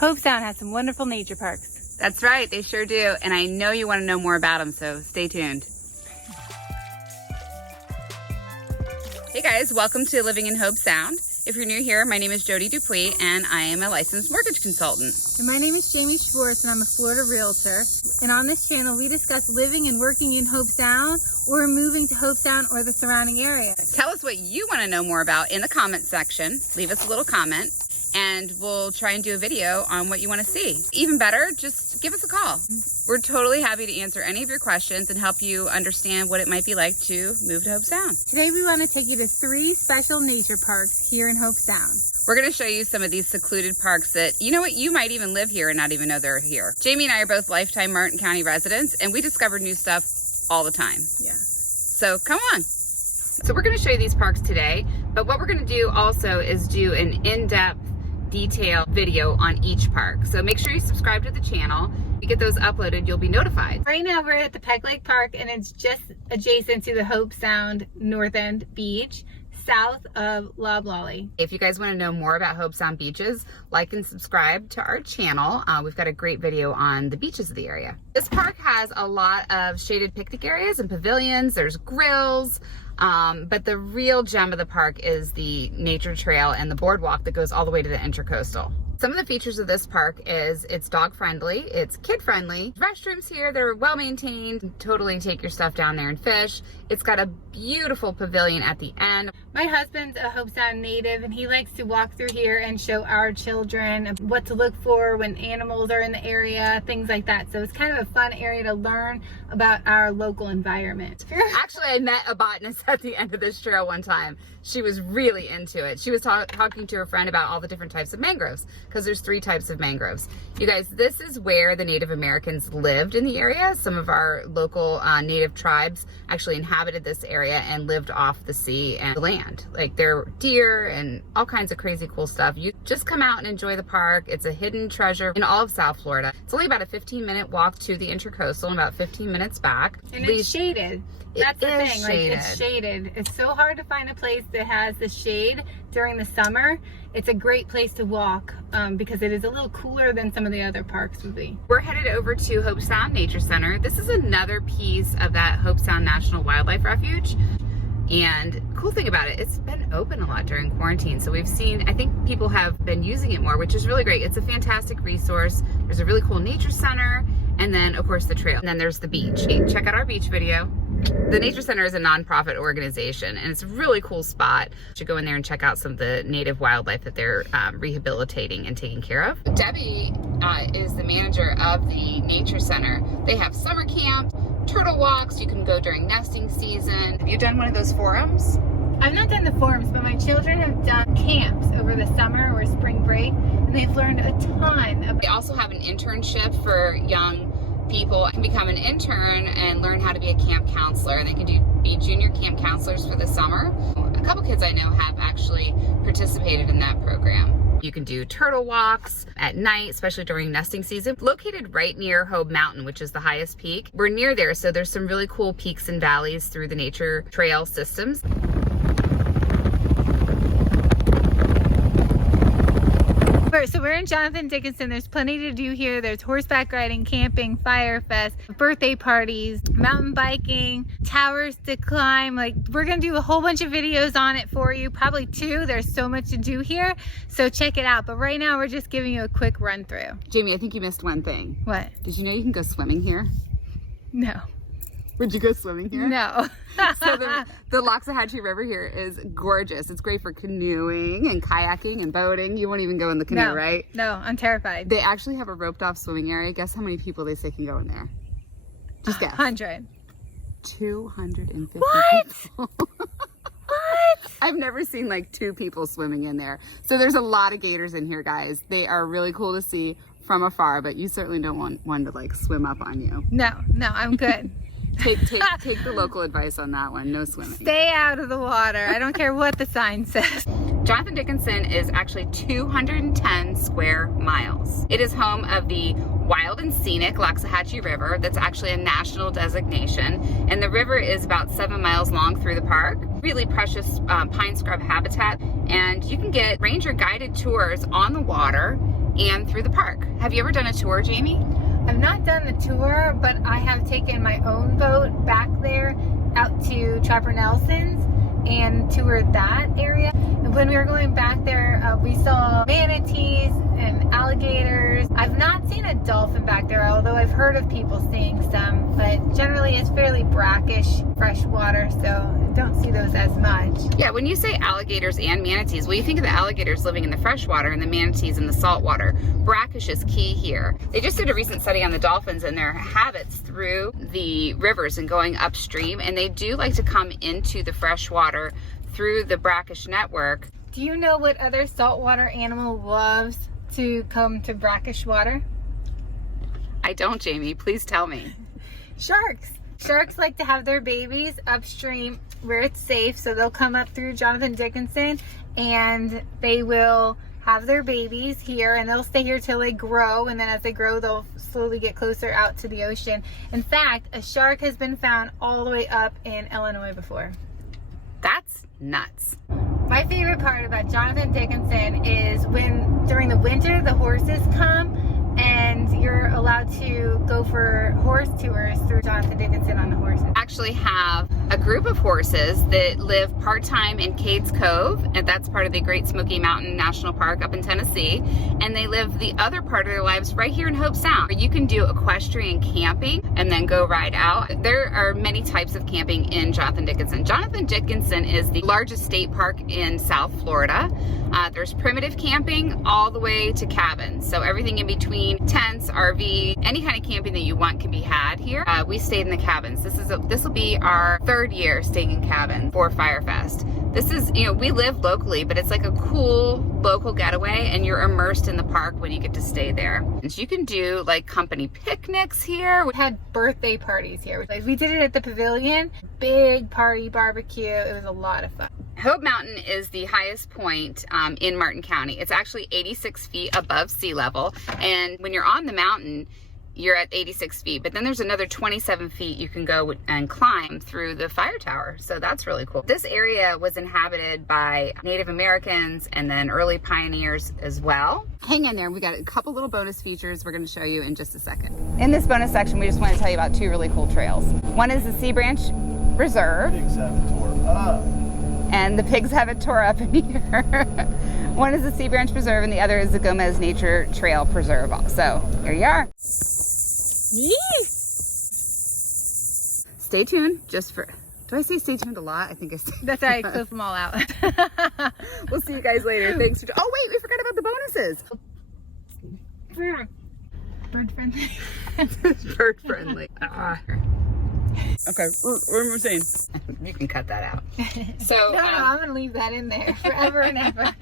Hobe Sound has some wonderful nature parks. That's right, they sure do. And I know you want to know more about them, so stay tuned. Hey guys, welcome to Living in Hobe Sound. If you're new here, my name is Jody Dupuis and I am a licensed mortgage consultant. And my name is Jaime Schwartz and I'm a Florida realtor. And on this channel, we discuss living and working in Hobe Sound or moving to Hobe Sound or the surrounding area. Tell us what you want to know more about in the comment section. Leave us a little comment and we'll try and do a video on what you want to see. Even better, just give us a call. We're totally happy to answer any of your questions and help you understand what it might be like to move to Hobe Sound. Today we want to take you to 3 special nature parks here in Hobe Sound. We're going to show you some of these secluded parks that, you know what, you might even live here and not even know they're here. Jamie and I are both lifetime Martin County residents and we discover new stuff all the time. Yeah. So come on. So we're going to show you these parks today, but what we're going to do also is do an in-depth detailed video on each park. So make sure you subscribe to the channel. You get those uploaded, you'll be notified. Right now we're at the Pegleg Park and it's just adjacent to the Hobe Sound North End Beach, south of Loblolly. If you guys want to know more about Hobe Sound beaches, like and subscribe to our channel. We've got a great video on the beaches of the area. This park has a lot of shaded picnic areas and pavilions. There's grills. But the real gem of the park is the nature trail and the boardwalk that goes all the way to the Intercoastal. Some of the features of this park is it's dog friendly, it's kid friendly, restrooms here that are well maintained, totally take your stuff down there and fish. It's got a beautiful pavilion at the end. My husband's a Hobe Sound native and he likes to walk through here and show our children what to look for when animals are in the area, things like that. So it's kind of a fun area to learn about our local environment. Actually, I met a botanist at the end of this trail one time. She was really into it. She was talking to her friend about all the different types of mangroves, because there's 3 types of mangroves. You guys, this is where the Native Americans lived in the area. Some of our local native tribes actually inhabited this area and lived off the sea and the land. Like there were deer and all kinds of crazy cool stuff. You just come out and enjoy the park. It's a hidden treasure in all of South Florida. It's only about a 15-minute walk to the Intercoastal and about 15 minutes back. And it's shaded. That's the thing, shaded. like it's shaded. It's so hard to find a place that has the shade during the summer. It's a great place to walk because it is a little cooler than some of the other parks would be. We're headed over to Hobe Sound Nature Center. This is another piece of that Hobe Sound National Wildlife Refuge. And cool thing about it, it's been open a lot during quarantine. So we've seen, I think people have been using it more, which is really great. It's a fantastic resource. There's a really cool nature center. And then of course the trail. And then there's the beach. Check out our beach video. The Nature Center is a nonprofit organization and it's a really cool spot. You should go in there and check out some of the native wildlife that they're rehabilitating and taking care of. Debbie is the manager of the Nature Center. They have summer camp, turtle walks. You can go during nesting season. Have you done one of those forums? I've not done the forums, but my children have done camps over the summer or spring break and they've learned a ton. They also have an internship for young people can become an intern and learn how to be a camp counselor. They can be junior camp counselors for the summer. A couple kids I know have actually participated in that program. You can do turtle walks at night, especially during nesting season. Located right near Hobe Mountain, which is the highest peak. We're near there, so there's some really cool peaks and valleys through the nature trail systems. So we're in Jonathan Dickinson. There's plenty to do here. There's horseback riding, camping, fire fest, birthday parties, mountain biking, towers to climb. Like we're gonna do a whole bunch of videos on it for you, probably 2. There's so much to do here, so check it out. But right now we're just giving you a quick run through. Jamie, I think you missed one thing. What? Did you know you can go swimming here? No. Would you go swimming here? No. So the Loxahatchee River here is gorgeous. It's great for canoeing and kayaking and boating. You won't even go in the canoe, right? No, I'm terrified. They actually have a roped off swimming area. Guess how many people they say can go in there? Just guess. 100. 250 What? people. What? I've never seen like 2 people swimming in there. So there's a lot of gators in here, guys. They are really cool to see from afar, but you certainly don't want one to like swim up on you. No, I'm good. Take the local advice on that one. No swimming. Stay out of the water. I don't care what the sign says. Jonathan Dickinson is actually 210 square miles. It is home of the wild and scenic Loxahatchee River. That's actually a national designation. And the river is about 7 miles long through the park. Really precious pine scrub habitat. And you can get ranger guided tours on the water and through the park. Have you ever done a tour, Jamie? I've not done the tour, but I have taken my own boat back there out to Trapper Nelson's and toured that area. And when we were going back there, we saw manatees and alligators. I've not seen a dolphin back there, although I've heard of people seeing some, but generally it's fairly brackish freshwater, so I don't see those as much. Yeah, when you say alligators and manatees, well, you think of the alligators living in the freshwater and the manatees in the saltwater. Brackish is key here. They just did a recent study on the dolphins and their habits through the rivers and going upstream, and they do like to come into the freshwater through the brackish network. Do you know what other saltwater animal loves to come to brackish water? I don't, Jamie. Please tell me. Sharks. Sharks like to have their babies upstream where it's safe, so they'll come up through Jonathan Dickinson and they will have their babies here, and they'll stay here till they grow, and then as they grow they'll slowly get closer out to the ocean. In fact, a shark has been found all the way up in Illinois before. That's nuts. My favorite part about Jonathan Dickinson is when during the winter the horses come and you're allowed to go for horse tours through Jonathan Dickinson on the horses. Actually have a group of horses that live part-time in Cades Cove, and that's part of the Great Smoky Mountain National Park up in Tennessee, and they live the other part of their lives right here in Hobe Sound. You can do equestrian camping and then go ride out. There are many types of camping in Jonathan Dickinson. Jonathan Dickinson is the largest state park in South Florida. There's primitive camping all the way to cabins, so everything in between, tents, RV, any kind of camping that you want can be had here. We stayed in the cabins. This will be our third year staying in cabin for Firefest. This is, you know, we live locally, but it's like a cool local getaway, and you're immersed in the park when you get to stay there. And so you can do like company picnics here. We had birthday parties here. We did it at the pavilion, big party barbecue. It was a lot of fun. Hobe Mountain is the highest point in Martin County. It's actually 86 feet above sea level, and when you're on the mountain, you're at 86 feet, but then there's another 27 feet you can go and climb through the fire tower, so that's really cool. This area was inhabited by Native Americans and then early pioneers as well. Hang in there, we got a couple little bonus features we're going to show you in just a second. In this bonus section, we just want to tell you about two really cool trails. One is the Sea Branch Reserve. Pigs have it tore up. And the pigs have it tore up in here. One is the Sea Branch Preserve and the other is the Gomez Nature Trail Preserve. So here you are. Stay tuned just for, do I say stay tuned a lot? I think I say. That's all right, clip them all out. We'll see you guys later. Thanks for, oh wait, we forgot about the bonuses. Bird friendly. Bird friendly. Okay, what am I saying? You can cut that out. So no, I'm gonna leave that in there forever and ever.